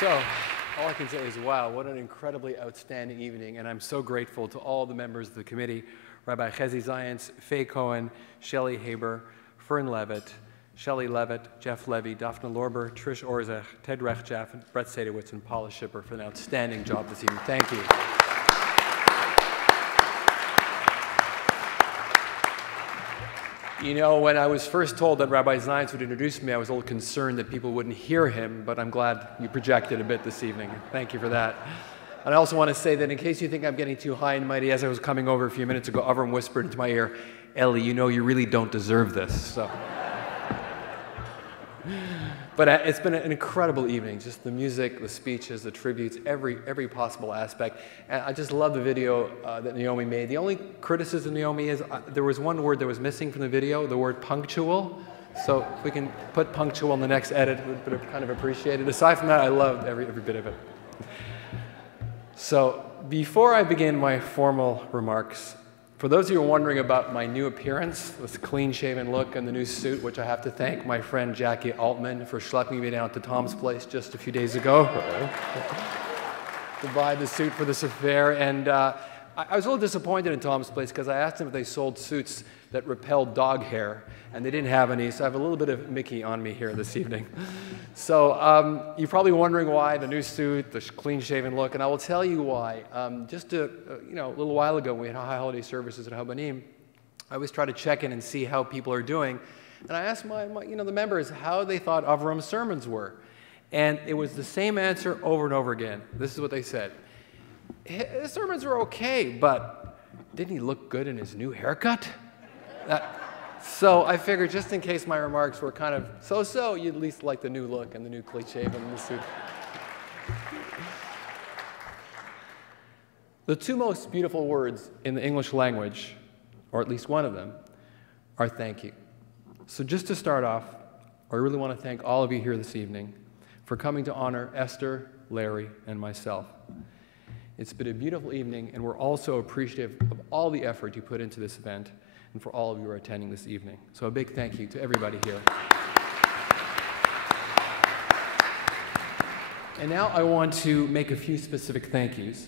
So, all I can say is, wow, what an incredibly outstanding evening, and I'm so grateful to all the members of the committee, Rabbi Chezi Zients, Faye Cohen, Shelley Haber, Fern Levitt, Shelley Levitt, Jeff Levy, Daphne Lorber, Trish Orzech, Ted Rechjaff, Brett Sadowitz, and Paula Schipper for an outstanding job this evening. Thank you. You know, when I was first told that Rabbi Zients would introduce me, I was a little concerned that people wouldn't hear him, but I'm glad you projected a bit this evening. Thank you for that. And I also want to say that in case you think I'm getting too high and mighty, as I was coming over a few minutes ago, Avram whispered into my ear, Eli, you know you really don't deserve this. So. But it's been an incredible evening, just the music, the speeches, the tributes, every possible aspect. And I just love the video that Naomi made. The only criticism, Naomi, is there was one word that was missing from the video, the word punctual. So if we can put punctual in the next edit, would have kind of appreciated. Aside from that, I loved every bit of it. So before I begin my formal remarks, for those of you who are wondering about my new appearance, this clean-shaven look and the new suit, which I have to thank my friend Jackie Altman for schlepping me down to Tom's place just a few days ago to buy the suit for this affair. And I was a little disappointed in Tom's place because I asked him if they sold suits that repelled dog hair, and they didn't have any, so I have a little bit of Mickey on me here this evening. So you're probably wondering why the new suit, the clean-shaven look, and I will tell you why. Just a little while ago, when we had high holiday services at Habonim, I always try to check in and see how people are doing, and I asked the members how they thought Avram's sermons were, and it was the same answer over and over again. This is what they said: his sermons were okay, but didn't he look good in his new haircut? So I figured, just in case my remarks were kind of so-so, you'd at least like the new look and the new clean-shaven and the suit. The two most beautiful words in the English language, or at least one of them, are thank you. So just to start off, I really want to thank all of you here this evening for coming to honor Esther, Larry, and myself. It's been a beautiful evening, and we're also appreciative of all the effort you put into this event, and for all of you who are attending this evening. So a big thank you to everybody here. And now I want to make a few specific thank yous.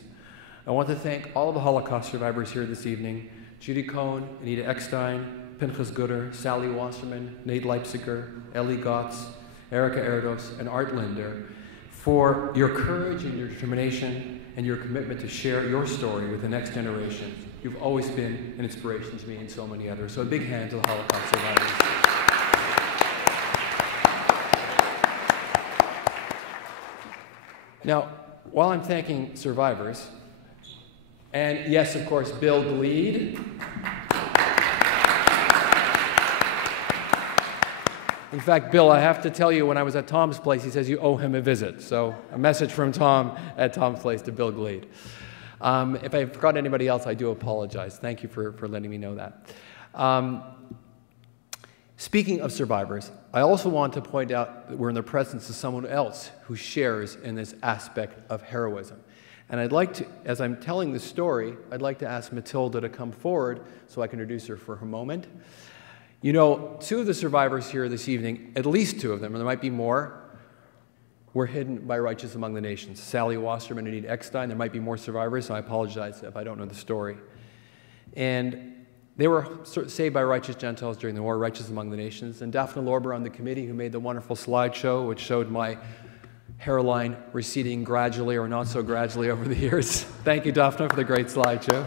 I want to thank all of the Holocaust survivors here this evening: Judy Cohn, Anita Eckstein, Pinchas Gooder, Sally Wasserman, Nate Leipziger, Ellie Gotts, Erica Erdos, and Art Linder, for your courage and your determination and your commitment to share your story with the next generation. You've always been an inspiration to me and so many others. So a big hand to the Holocaust survivors. Now, while I'm thanking survivors, and yes, of course, Bill Gleed. In fact, Bill, I have to tell you, when I was at Tom's place, he says you owe him a visit. So a message from Tom at Tom's place to Bill Gleed. If I forgot anybody else, I do apologize. Thank you for letting me know that. Speaking of survivors, I also want to point out that we're in the presence of someone else who shares in this aspect of heroism. And I'd like to, as I'm telling the story, I'd like to ask Matilda to come forward so I can introduce her for a moment. You know, two of the survivors here this evening, at least two of them, and there might be more, were hidden by righteous among the nations. Sally Wasserman and Anita Eckstein. There might be more survivors, so I apologize if I don't know the story. And they were saved by righteous Gentiles during the war, righteous among the nations. And Daphne Lorber on the committee, who made the wonderful slideshow, which showed my hairline receding gradually or not so gradually over the years. Thank you, Daphne, for the great slideshow.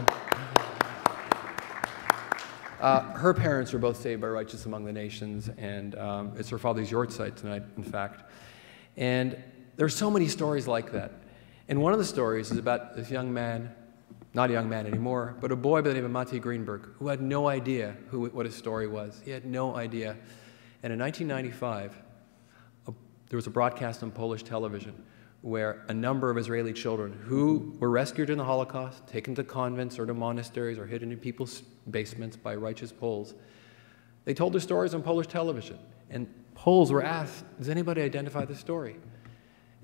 Her parents were both saved by righteous among the nations, and it's her father's yahrzeit tonight, in fact. And there's so many stories like that. And one of the stories is about this young man, not a young man anymore, but a boy by the name of Matti Greenberg, who had no idea what his story was. He had no idea. And in 1995, there was a broadcast on Polish television where a number of Israeli children who were rescued in the Holocaust, taken to convents or to monasteries or hidden in people's basements by righteous Poles, they told their stories on Polish television. And Poles were asked, does anybody identify the story?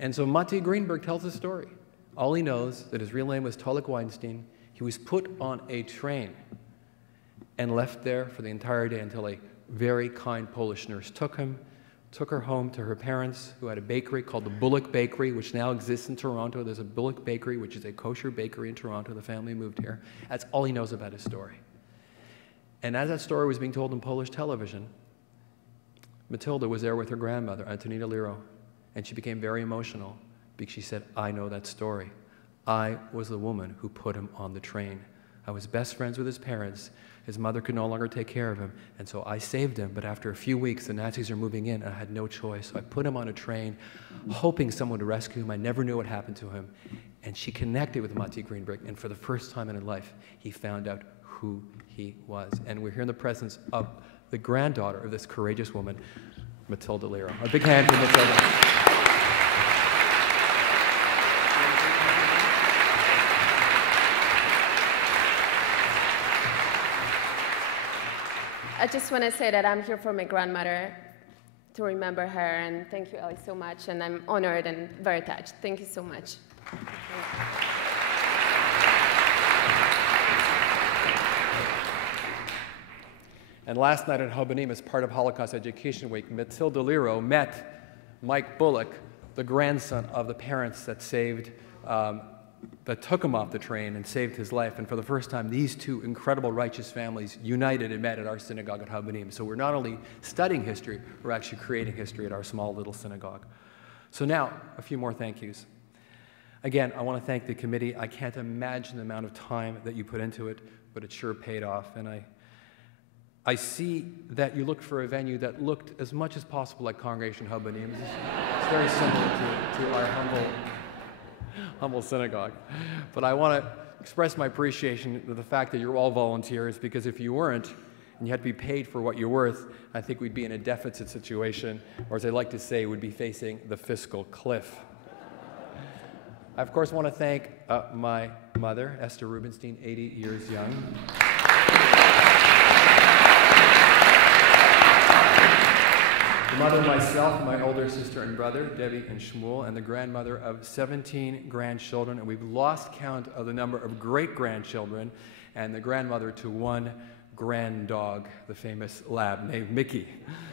And so Matti Greenberg tells the story. All he knows that his real name was Tolik Weinstein. He was put on a train and left there for the entire day until a very kind Polish nurse took him, took her home to her parents, who had a bakery called the Bullock Bakery, which now exists in Toronto. There's a Bullock Bakery, which is a kosher bakery in Toronto. The family moved here. That's all he knows about his story. And as that story was being told on Polish television, Matilda was there with her grandmother, Antonina Liro, and she became very emotional because she said, I know that story. I was the woman who put him on the train. I was best friends with his parents. His mother could no longer take care of him, and so I saved him. But after a few weeks, the Nazis are moving in, and I had no choice. So I put him on a train, hoping someone would rescue him. I never knew what happened to him. And she connected with Mati Greenberg, and for the first time in his life, he found out who he was. And we're here in the presence of the granddaughter of this courageous woman, Matilda Liro. A big hand for Matilda. I just want to say that I'm here for my grandmother, to remember her, and thank you, Eli, so much, and I'm honored and very touched. Thank you so much. And last night at Habonim, as part of Holocaust Education Week, Matilda Liro met Mike Bullock, the grandson of the parents that that took him off the train and saved his life. And for the first time, these two incredible righteous families united and met at our synagogue at Habonim. So we're not only studying history, we're actually creating history at our small little synagogue. So now, a few more thank yous. Again, I want to thank the committee. I can't imagine the amount of time that you put into it, but it sure paid off. And I see that you looked for a venue that looked as much as possible like Congregation Habonim. It's very similar to our humble synagogue. But I want to express my appreciation to the fact that you're all volunteers, because if you weren't and you had to be paid for what you're worth, I think we'd be in a deficit situation, or as I like to say, we'd be facing the fiscal cliff. I, of course, want to thank my mother, Esther Rubenstein, 80 years young. The mother of myself, my older sister and brother, Debbie and Shmuel, and the grandmother of 17 grandchildren, and we've lost count of the number of great-grandchildren, and the grandmother to one grand dog, the famous lab named Mickey.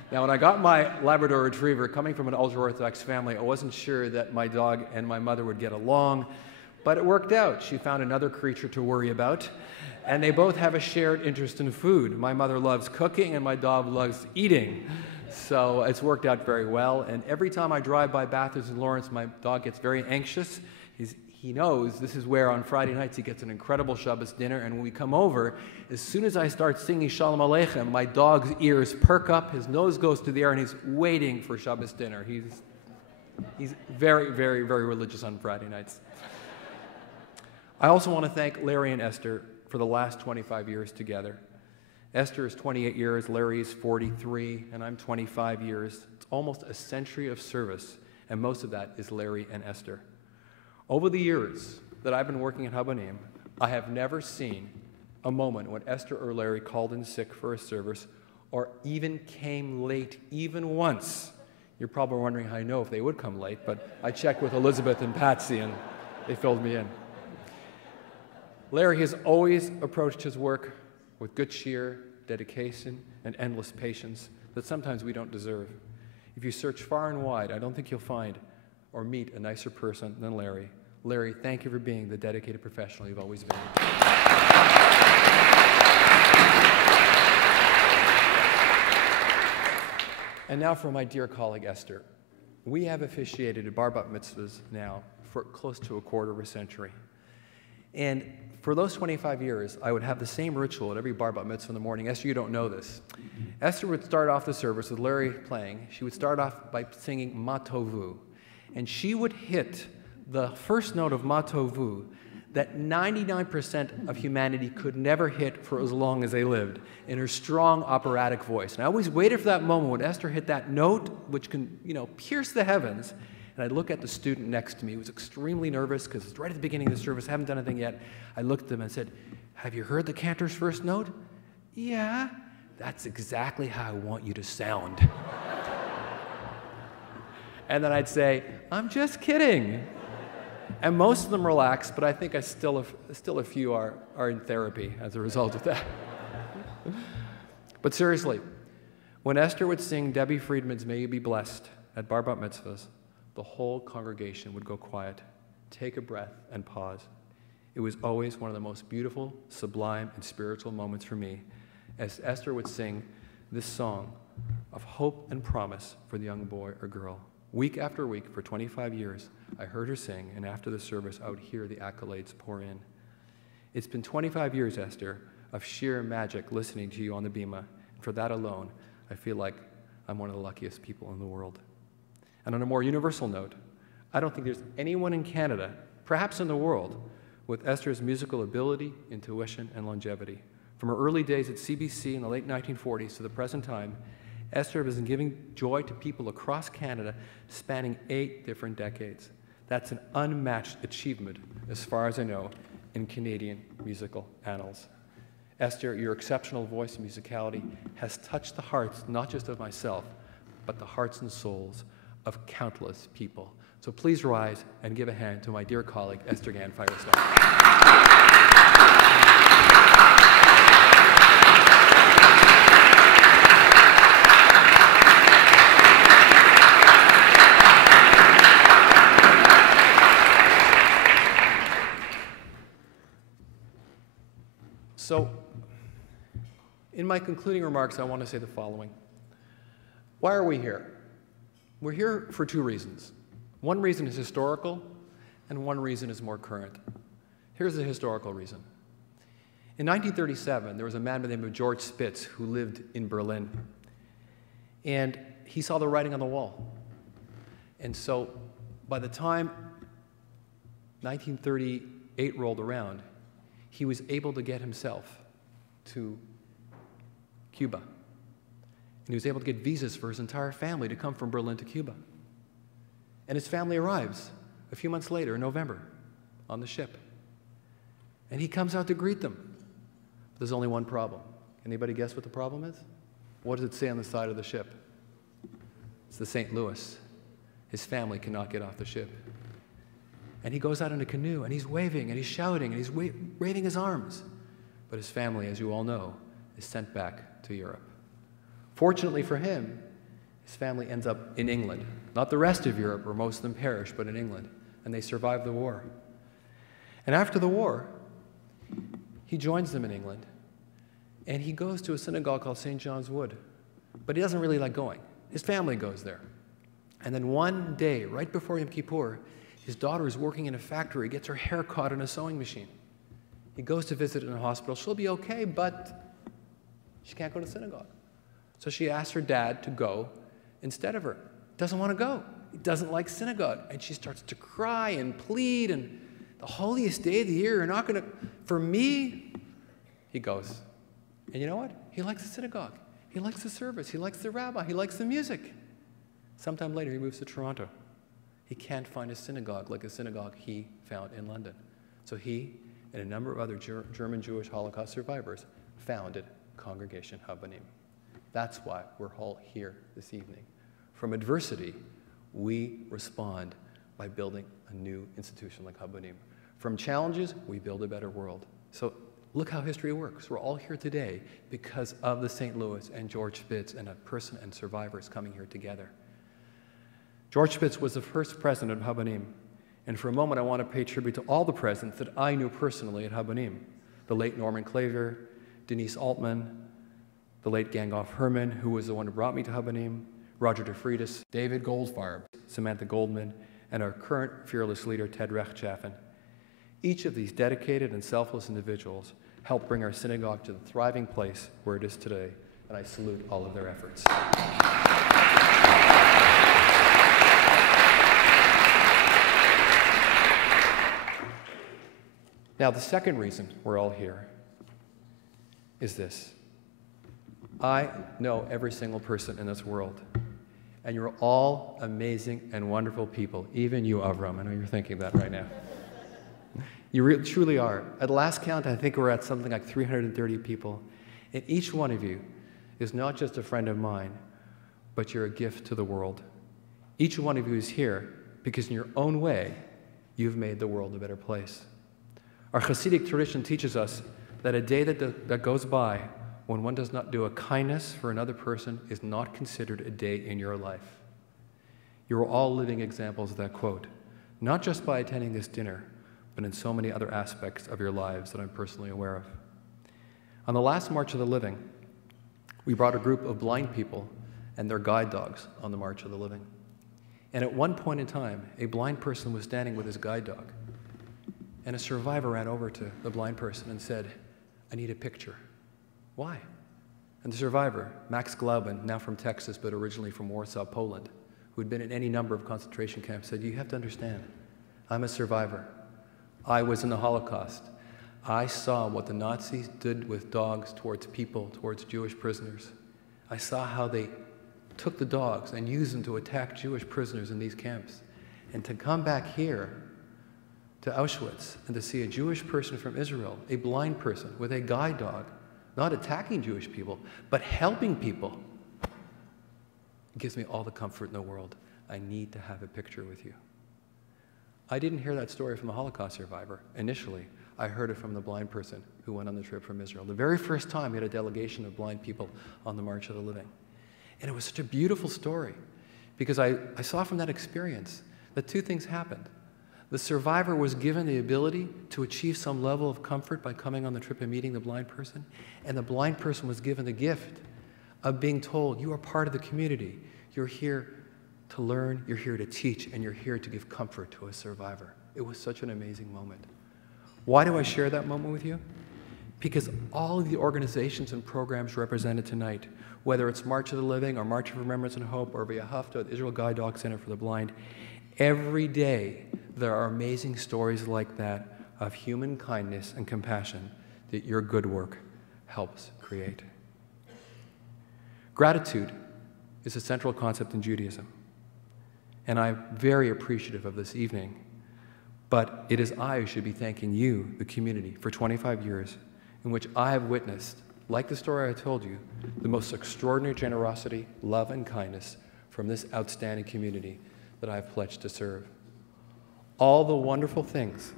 Now, when I got my Labrador Retriever, coming from an ultra-Orthodox family, I wasn't sure that my dog and my mother would get along, but it worked out. She found another creature to worry about, and they both have a shared interest in food. My mother loves cooking, and my dog loves eating. So it's worked out very well, and every time I drive by Bathurst and Lawrence, my dog gets very anxious. He knows this is where on Friday nights he gets an incredible Shabbos dinner, and when we come over, as soon as I start singing Shalom Aleichem, my dog's ears perk up, his nose goes to the air, and he's waiting for Shabbos dinner. He's very, very, very religious on Friday nights. I also want to thank Larry and Esther for the last 25 years together. Esther is 28 years, Larry is 43, and I'm 25 years. It's almost a century of service, and most of that is Larry and Esther. Over the years that I've been working at Habonim, I have never seen a moment when Esther or Larry called in sick for a service or even came late even once. You're probably wondering how I know if they would come late, but I checked with Elizabeth and Patsy, and they filled me in. Larry has always approached his work with good cheer, dedication, and endless patience that sometimes we don't deserve. If you search far and wide, I don't think you'll find or meet a nicer person than Larry. Larry, thank you for being the dedicated professional you've always been. And now for my dear colleague, Esther. We have officiated at bar bat mitzvahs now for close to a quarter of a century. And for those 25 years, I would have the same ritual at every bar bat mitzvah in the morning. Esther, you don't know this. Esther would start off the service with Larry playing. She would start off by singing Ma Tovu. And she would hit the first note of Ma Tovu that 99% of humanity could never hit for as long as they lived, in her strong operatic voice. And I always waited for that moment when Esther hit that note, which can, pierce the heavens. And I'd look at the student next to me, who was extremely nervous because it's right at the beginning of the service, haven't done anything yet. I looked at them and said, "Have you heard the Cantor's first note?" "Yeah." "That's exactly how I want you to sound." And then I'd say, "I'm just kidding." And most of them relaxed, but I think still a few are in therapy as a result of that. But seriously, When Esther would sing Debbie Friedman's May You Be Blessed at bar bat mitzvahs, the whole congregation would go quiet, take a breath, and pause. It was always one of the most beautiful, sublime, and spiritual moments for me as Esther would sing this song of hope and promise for the young boy or girl. Week after week for 25 years, I heard her sing, and after the service, I would hear the accolades pour in. It's been 25 years, Esther, of sheer magic listening to you on the bima, and for that alone, I feel like I'm one of the luckiest people in the world. And on a more universal note, I don't think there's anyone in Canada, perhaps in the world, with Esther's musical ability, intuition, and longevity. From her early days at CBC in the late 1940s to the present time, Esther has been giving joy to people across Canada, spanning 8 different decades. That's an unmatched achievement, as far as I know, in Canadian musical annals. Esther, your exceptional voice and musicality has touched the hearts, not just of myself, but the hearts and souls of countless people. So please rise and give a hand to my dear colleague, Esther Ghan Firestone. So, in my concluding remarks, I want to say the following. Why are we here? We're here for 2 reasons. One reason is historical, and one reason is more current. Here's the historical reason. In 1937, there was a man by the name of George Spitz who lived in Berlin, and he saw the writing on the wall. And so, by the time 1938 rolled around, he was able to get himself to Cuba. And he was able to get visas for his entire family to come from Berlin to Cuba. And his family arrives a few months later in November on the ship. And he comes out to greet them. But there's only one problem. Anybody guess what the problem is? What does it say on the side of the ship? It's the St. Louis. His family cannot get off the ship. And he goes out in a canoe, and he's waving, and he's shouting, and he's waving his arms. But his family, as you all know, is sent back to Europe. Fortunately for him, his family ends up in England. Not the rest of Europe, where most of them perish, but in England. And they survive the war. And after the war, he joins them in England, and he goes to a synagogue called St. John's Wood. But he doesn't really like going. His family goes there. And then one day, right before Yom Kippur, his daughter is working in a factory, gets her hair caught in a sewing machine. He goes to visit in a hospital. She'll be okay, but she can't go to synagogue. So she asks her dad to go instead of her. Doesn't want to go. He doesn't like synagogue. And she starts to cry and plead, and the holiest day of the year, you're not going to, for me, he goes. And you know what? He likes the synagogue. He likes the service. He likes the rabbi. He likes the music. Sometime later, he moves to Toronto. He can't find a synagogue like a synagogue he found in London. So he and a number of other German Jewish Holocaust survivors founded Congregation Habonim. That's why we're all here this evening. From adversity, we respond by building a new institution like Habonim. From challenges, we build a better world. So look how history works. We're all here today because of the St. Louis and George Spitz and a person and survivors coming here together. George Spitz was the first president of Habonim, and for a moment I want to pay tribute to all the presidents that I knew personally at Habonim. The late Norman Claver, Denise Altman, the late Gangoff Herman, who was the one who brought me to Habonim, Roger DeFreitas, David Goldfarb, Samantha Goldman, and our current fearless leader, Ted Rechtschaffen. Each of these dedicated and selfless individuals helped bring our synagogue to the thriving place where it is today, and I salute all of their efforts. Now, the second reason we're all here is this. I know every single person in this world, and you're all amazing and wonderful people, even you, Avram. I know you're thinking that right now. You truly are. At last count, I think we're at something like 330 people, and each one of you is not just a friend of mine, but you're a gift to the world. Each one of you is here because in your own way, you've made the world a better place. Our Hasidic tradition teaches us that a day that goes by when one does not do a kindness for another person is not considered a day in your life. You are all living examples of that quote, not just by attending this dinner, but in so many other aspects of your lives that I'm personally aware of. On the last March of the Living, we brought a group of blind people and their guide dogs on the March of the Living. And at one point in time, a blind person was standing with his guide dog, and a survivor ran over to the blind person and said, "I need a picture." "Why?" And the survivor, Max Glauben, now from Texas but originally from Warsaw, Poland, who had been in any number of concentration camps, said, "You have to understand, I'm a survivor. I was in the Holocaust. I saw what the Nazis did with dogs towards people, towards Jewish prisoners. I saw how they took the dogs and used them to attack Jewish prisoners in these camps. And to come back here to Auschwitz and to see a Jewish person from Israel, a blind person with a guide dog, not attacking Jewish people, but helping people, it gives me all the comfort in the world. I need to have a picture with you." I didn't hear that story from the Holocaust survivor initially. I heard it from the blind person who went on the trip from Israel. The very first time we had a delegation of blind people on the March of the Living. And it was such a beautiful story because I saw from that experience that two things happened. The survivor was given the ability to achieve some level of comfort by coming on the trip and meeting the blind person, and the blind person was given the gift of being told, "You are part of the community. You're here to learn, you're here to teach, and you're here to give comfort to a survivor." It was such an amazing moment. Why do I share that moment with you? Because all of the organizations and programs represented tonight, whether it's March of the Living or March of Remembrance and Hope or Via Hafta, the Israel Guide Dog Center for the Blind, every day there are amazing stories like that of human kindness and compassion that your good work helps create. Gratitude is a central concept in Judaism, and I'm very appreciative of this evening, but it is I who should be thanking you, the community, for 25 years in which I have witnessed, like the story I told you, the most extraordinary generosity, love, and kindness from this outstanding community that I have pledged to serve. All the wonderful things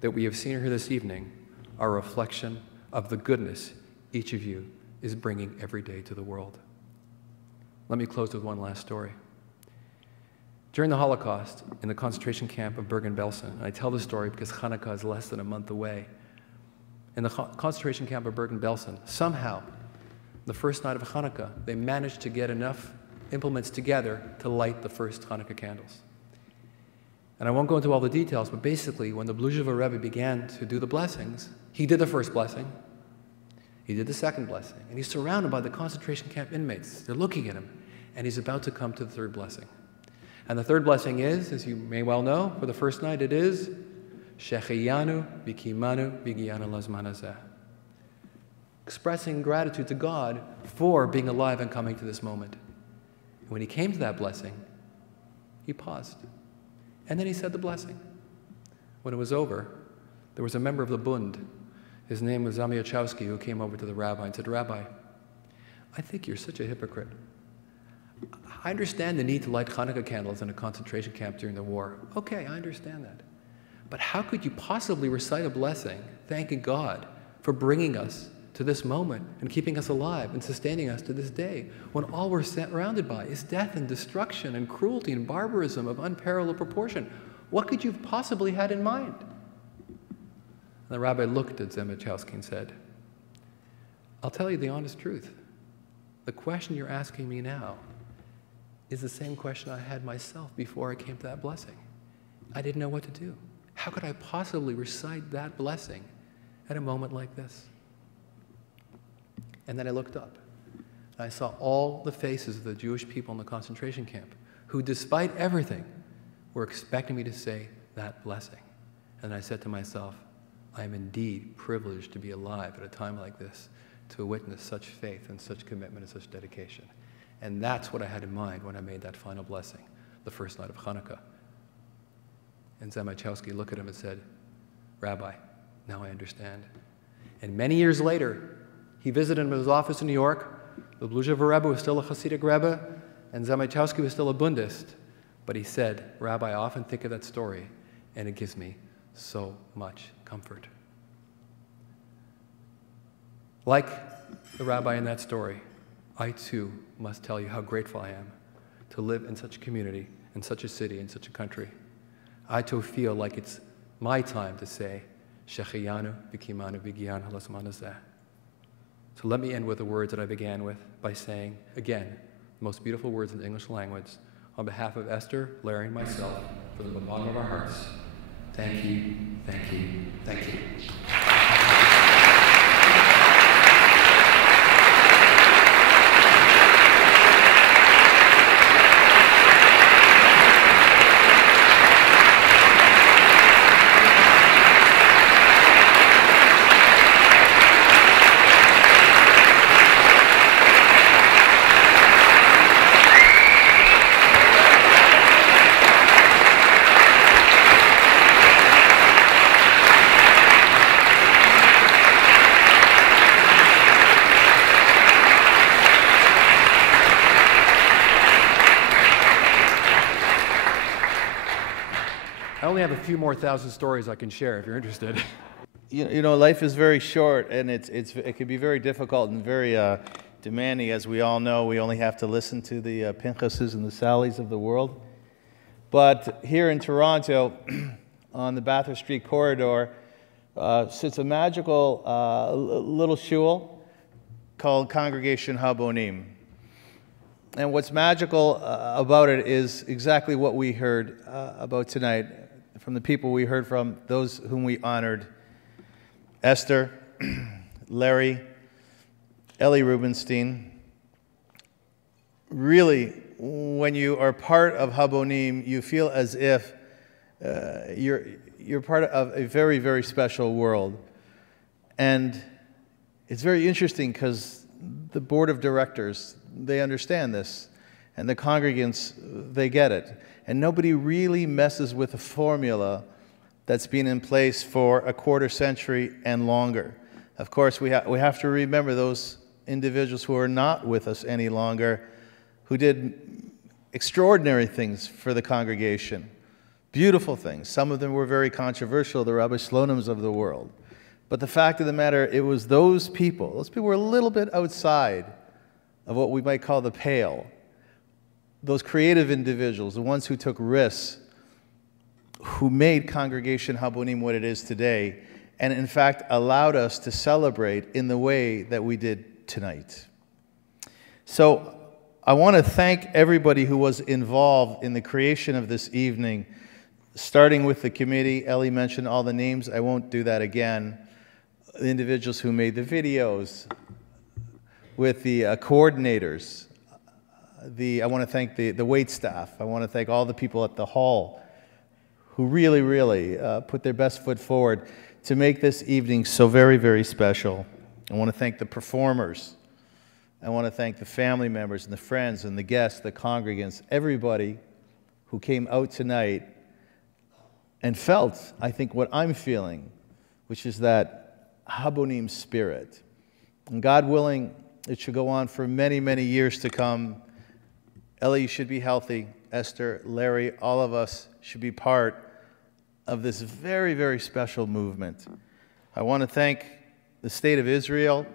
that we have seen here this evening are a reflection of the goodness each of you is bringing every day to the world. Let me close with one last story. During the Holocaust, in the concentration camp of Bergen-Belsen, and I tell this story because Hanukkah is less than a month away, in the concentration camp of Bergen-Belsen, somehow, the first night of Hanukkah, they managed to get enough implements together to light the first Hanukkah candles. And I won't go into all the details, but basically, when the Blujewa Rebbe began to do the blessings, he did the first blessing, he did the second blessing, and he's surrounded by the concentration camp inmates. They're looking at him, and he's about to come to the third blessing. And the third blessing is, as you may well know, for the first night it is, Shecheyanu Bikimanu Bigiyanu Lazman Hazeh. Expressing gratitude to God for being alive and coming to this moment. And when he came to that blessing, he paused. And then he said the blessing. When it was over, there was a member of the Bund. His name was Zamiachowski, who came over to the rabbi and said, "Rabbi, I think you're such a hypocrite. I understand the need to light Hanukkah candles in a concentration camp during the war. Okay, I understand that. But how could you possibly recite a blessing, thanking God for bringing us to this moment and keeping us alive and sustaining us to this day, when all we're surrounded by is death and destruction and cruelty and barbarism of unparalleled proportion? What could you have possibly had in mind?" And the rabbi looked at Zamiachowski and said, "I'll tell you the honest truth. The question you're asking me now is the same question I had myself before I came to that blessing. I didn't know what to do. How could I possibly recite that blessing at a moment like this?" And then I looked up, and I saw all the faces of the Jewish people in the concentration camp who, despite everything, were expecting me to say that blessing. And I said to myself, I am indeed privileged to be alive at a time like this, to witness such faith and such commitment and such dedication. And that's what I had in mind when I made that final blessing, the first night of Hanukkah. And Zamiachowski looked at him and said, "Rabbi, now I understand." And many years later, he visited him in his office in New York. The Blujewa Rebbe was still a Hasidic Rebbe, and Zamiachowski was still a Bundist. But he said, "Rabbi, I often think of that story, and it gives me so much comfort." Like the rabbi in that story, I too must tell you how grateful I am to live in such a community, in such a city, in such a country. I too feel like it's my time to say, Shechiyanu b'kimanu b'giyan halasman hazeh. So let me end with the words that I began with by saying, again, the most beautiful words in the English language, on behalf of Esther, Larry, and myself, from the bottom of our hearts, thank you, thank you, thank you. I only have a few more thousand stories I can share if you're interested. You know, life is very short, and it can be very difficult and very demanding. As we all know, we only have to listen to the Pinchases and the Sallys of the world. But here in Toronto, on the Bathurst Street corridor, sits a magical little shul called Congregation Habonim. And what's magical about it is exactly what we heard about tonight from the people we heard from, those whom we honored. Esther, Larry, Eli Rubenstein. Really, when you are part of Habonim, you feel as if you're part of a very, very special world. And it's very interesting because the board of directors, they understand this, and the congregants, they get it. And nobody really messes with a formula that's been in place for a quarter century and longer. Of course, we have to remember those individuals who are not with us any longer, who did extraordinary things for the congregation, beautiful things. Some of them were very controversial, the Rabbi Shlomims of the world. But the fact of the matter, it was those people were a little bit outside of what we might call the pale. Those creative individuals, the ones who took risks, who made Congregation Habonim what it is today, and in fact allowed us to celebrate in the way that we did tonight. So I want to thank everybody who was involved in the creation of this evening, starting with the committee. Eli mentioned all the names. I won't do that again. The individuals who made the videos, with the coordinators. I want to thank the wait staff. I want to thank all the people at the hall who really, really put their best foot forward to make this evening so very, very special. I want to thank the performers. I want to thank the family members and the friends and the guests, the congregants, everybody who came out tonight and felt, I think, what I'm feeling, which is that Habonim spirit. And God willing, it should go on for many, many years to come. Eli, you should be healthy. Esther, Larry, all of us should be part of this very, very special movement. I want to thank the state of Israel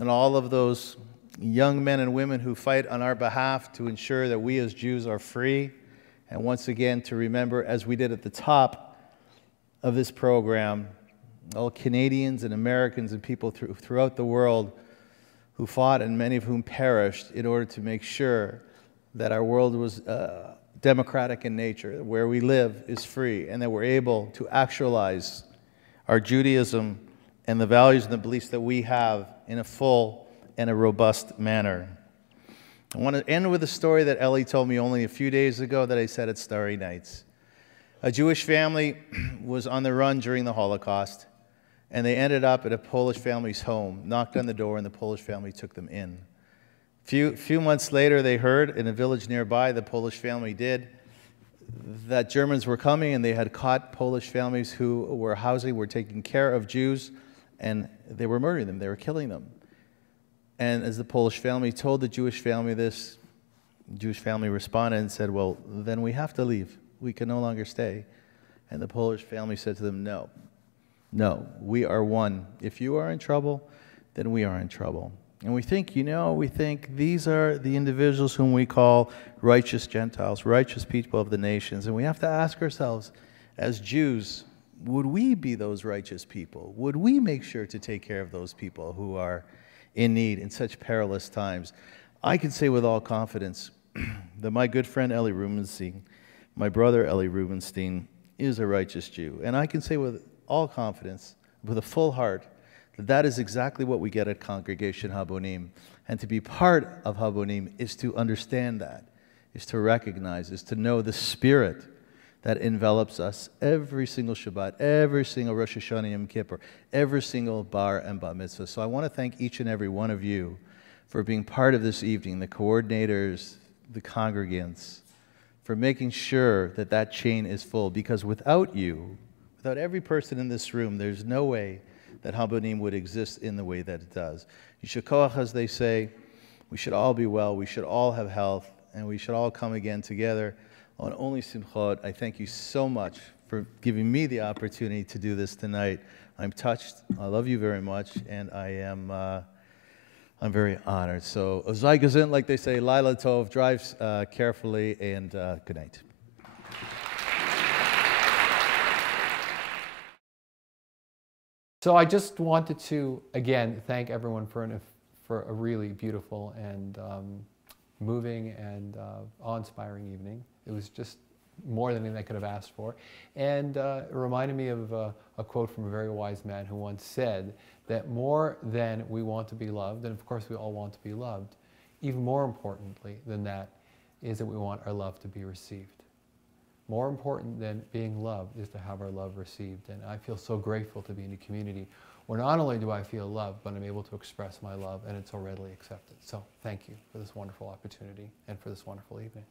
and all of those young men and women who fight on our behalf to ensure that we as Jews are free. And once again, to remember, as we did at the top of this program, all Canadians and Americans and people throughout the world who fought and many of whom perished in order to make sure that our world was democratic in nature, where we live is free, and that we're able to actualize our Judaism and the values and the beliefs that we have in a full and a robust manner. I want to end with a story that Eli told me only a few days ago that I said at Starry Nights. A Jewish family was on the run during the Holocaust, and they ended up at a Polish family's home, knocked on the door, and the Polish family took them in. Few months later, they heard in a village nearby, the Polish family did, that Germans were coming, and they had caught Polish families who were taking care of Jews, and they were murdering them, they were killing them. And as the Polish family told the Jewish family this, the Jewish family responded and said, well, then we have to leave. We can no longer stay. And the Polish family said to them, no, we are one. If you are in trouble, then we are in trouble. And we think, we think these are the individuals whom we call righteous Gentiles, righteous people of the nations. And we have to ask ourselves, as Jews, would we be those righteous people? Would we make sure to take care of those people who are in need in such perilous times? I can say with all confidence that my good friend Eli Rubenstein, my brother Eli Rubenstein, is a righteous Jew. And I can say with all confidence, with a full heart, that is exactly what we get at Congregation Habonim. And to be part of Habonim is to understand that, is to recognize, is to know the spirit that envelops us every single Shabbat, every single Rosh Hashanah Yom Kippur, every single bar and bat mitzvah. So I want to thank each and every one of you for being part of this evening, the coordinators, the congregants, for making sure that that chain is full. Because without you, without every person in this room, there's no way that Habonim would exist in the way that it does. Yishakoach, as they say, we should all be well, we should all have health, and we should all come again together on only Simchot. I thank you so much for giving me the opportunity to do this tonight. I'm touched. I love you very much, and I'm very honored. So, Ozai Gazin, like they say, Laila Tov, drive carefully, and good night. So I just wanted to, again, thank everyone for a really beautiful and moving and awe-inspiring evening. It was just more than anything I could have asked for. And it reminded me of a quote from a very wise man who once said that more than we want to be loved, and of course we all want to be loved, even more importantly than that is that we want our love to be received. More important than being loved is to have our love received. And I feel so grateful to be in a community where not only do I feel loved, but I'm able to express my love, and it's so readily accepted. So thank you for this wonderful opportunity and for this wonderful evening.